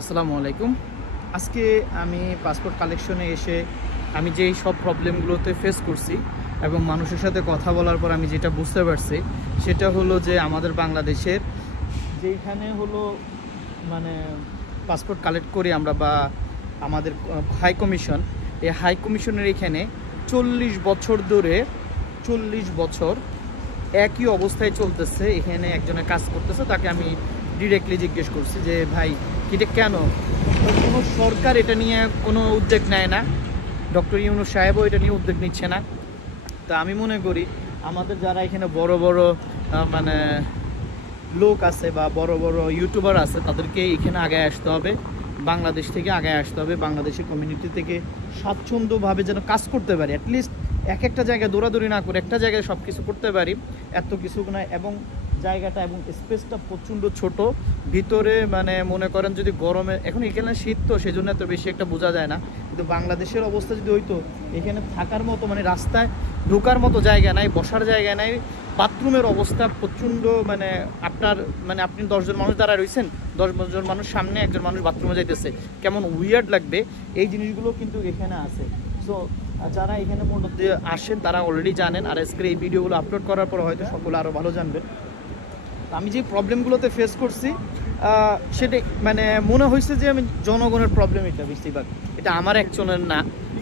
আসসালামু আলাইকুম। আজকে আমি পাসপোর্ট কালেকশনে এসে আমি যেই সব প্রবলেমগুলোতে ফেস করছি এবং মানুষের সাথে কথা বলার পর আমি যেটা বুঝতে পারছি সেটা হলো যে আমাদের বাংলাদেশের যেখানে হলো মানে পাসপোর্ট কালেক্ট করি আমরা বা আমাদের হাই কমিশন, এই হাই কমিশনের এখানে 40 বছর ধরে 40 বছর একই অবস্থায় চলতেছে। এখানে একজনের কাজ করতেছে, তাকে আমি ডিরেক্টলি জিজ্ঞেস করছি যে ভাই এটা কেন? কোনো সরকার এটা নিয়ে কোনো উদ্যোগ নেয় না, ডক্টর ইউনূস সাহেবও এটা নিয়ে উদ্যোগ নিচ্ছে না। তা আমি মনে করি আমাদের যারা এখানে বড় বড় মানে লোক আছে বা বড় বড় ইউটিউবার আছে তাদেরকে এখানে আগে আসতে হবে, বাংলাদেশ থেকে আগে আসতে হবে, বাংলাদেশের কমিউনিটি থেকে স্বাচ্ছন্দ্যভাবে যেন কাজ করতে পারি, অ্যাটলিস্ট এক একটা জায়গায় দৌড়াদৌড়ি না করে একটা জায়গায় সব কিছু করতে পারি। এত কিছু না, এবং জায়গাটা এবং স্পেসটা প্রচণ্ড ছোট ভিতরে, মানে মনে করেন যদি গরমে, এখন এখানে শীত তো সেজন্য এত বেশি একটা বোঝা যায় না, কিন্তু বাংলাদেশের অবস্থা যদি হইতো এখানে থাকার মতো মানে রাস্তায় ঢোকার মতো জায়গা নাই, বসার জায়গা নাই, বাথরুমের অবস্থা প্রচণ্ড, মানে আপনার মানে আপনি 10 জন মানুষ দাঁড়ায় রয়েছেন, 10 জন মানুষ সামনে একজন মানুষ বাথরুমে যাইতেছে, কেমন উইয়ার্ড লাগবে। এই জিনিসগুলো কিন্তু এখানে আছে। সো যারা এখানে মধ্যে আসেন তারা অলরেডি জানেন, আর আজকের এই ভিডিওগুলো আপলোড করার পর হয়তো সকলে আরও ভালো জানবেন। আমি যে প্রবলেমগুলোতে ফেস করছি সেটা মানে মনে হয়েছে যে আমি জনগণের প্রবলেম, এটা বেশিরভাগ এটা আমার একজনের না।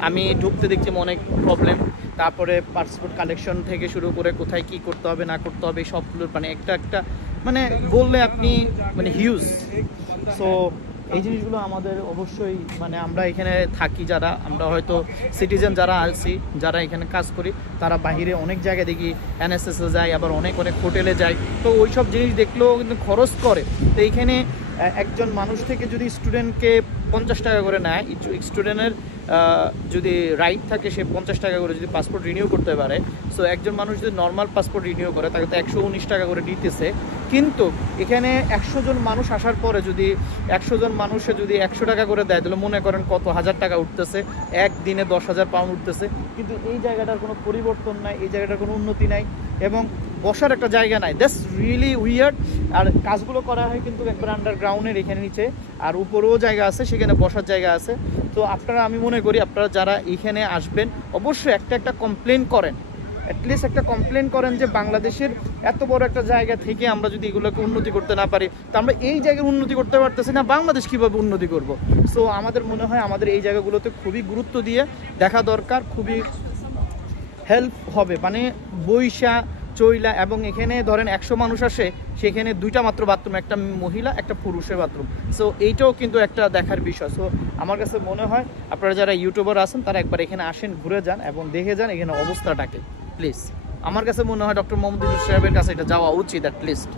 আমি ঢুকতে দেখছি অনেক প্রবলেম, তারপরে পাসপোর্ট কালেকশন থেকে শুরু করে কোথায় কি করতে হবে না করতে হবে সবগুলোর মানে একটা একটা মানে বললে আপনি মানে হিউজ। সো এই জিনিসগুলো আমাদের অবশ্যই মানে আমরা এখানে থাকি যারা, আমরা হয়তো সিটিজেন যারা আছি, যারা এখানে কাজ করি, তারা বাহিরে অনেক জায়গায় দেখি এনএসএসে যায়, আবার অনেক অনেক হোটেলে যায়, তো ওই সব জিনিস দেখলেও কিন্তু খরচ করে। তো এইখানে একজন মানুষ থেকে যদি স্টুডেন্টকে 50 টাকা করে নেয়, স্টুডেন্টের যদি রাইট থাকে সে 50 টাকা করে যদি পাসপোর্ট রিনিউ করতে পারে, সো একজন মানুষ যদি নর্মাল পাসপোর্ট রিনিউ করে তাকে তো 119 টাকা করে দিতেছে। কিন্তু এখানে 100 জন মানুষ আসার পরে যদি 100 জন মানুষে যদি 100 টাকা করে দেয়, তাহলে মনে করেন কত হাজার টাকা উঠতেছে, একদিনে 10,000 পাউন্ড উঠতেছে। কিন্তু এই জায়গাটার কোনো পরিবর্তন নাই, এই জায়গাটার কোনো উন্নতি নাই, এবং বসার একটা জায়গা নাই। That's really weird. আর কাজগুলো করা হয় কিন্তু একবার আন্ডারগ্রাউন্ডের এখানে নিচে, আর উপরেও জায়গা আছে, সেখানে বসার জায়গা আছে। তো আপনারা, আমি মনে করি আপনারা যারা এখানে আসবেন অবশ্যই একটা কমপ্লেন করেন, অ্যাটলিস্ট একটা কমপ্লেন করেন যে বাংলাদেশের এত বড় একটা জায়গা থেকে আমরা যদি এগুলোকে উন্নতি করতে না পারি, তো আমরা এই জায়গায় উন্নতি করতে পারতেছি না, বাংলাদেশ কীভাবে উন্নতি করব? সো আমাদের মনে হয় আমাদের এই জায়গাগুলোতে খুবই গুরুত্ব দিয়ে দেখা দরকার, খুবই হেল্প হবে। মানে বৈশা চইলা, এবং এখানে ধরেন 100 মানুষ আসে, সেখানে 2টা মাত্র বাথরুম, একটা মহিলা একটা পুরুষের বাথরুম। সো এইটাও কিন্তু একটা দেখার বিষয়। সো আমার কাছে মনে হয় আপনারা যারা ইউটিউবার আছেন তারা একবার এখানে আসেন, ঘুরে যান এবং দেখে যান এখানে অবস্থাটাকে। প্লিজ, আমার কাছে মনে হয় ডক্টর মোহাম্মদ ইউনূস সাহেবের কাছে এটা যাওয়া উচিত অ্যাটলিস্ট।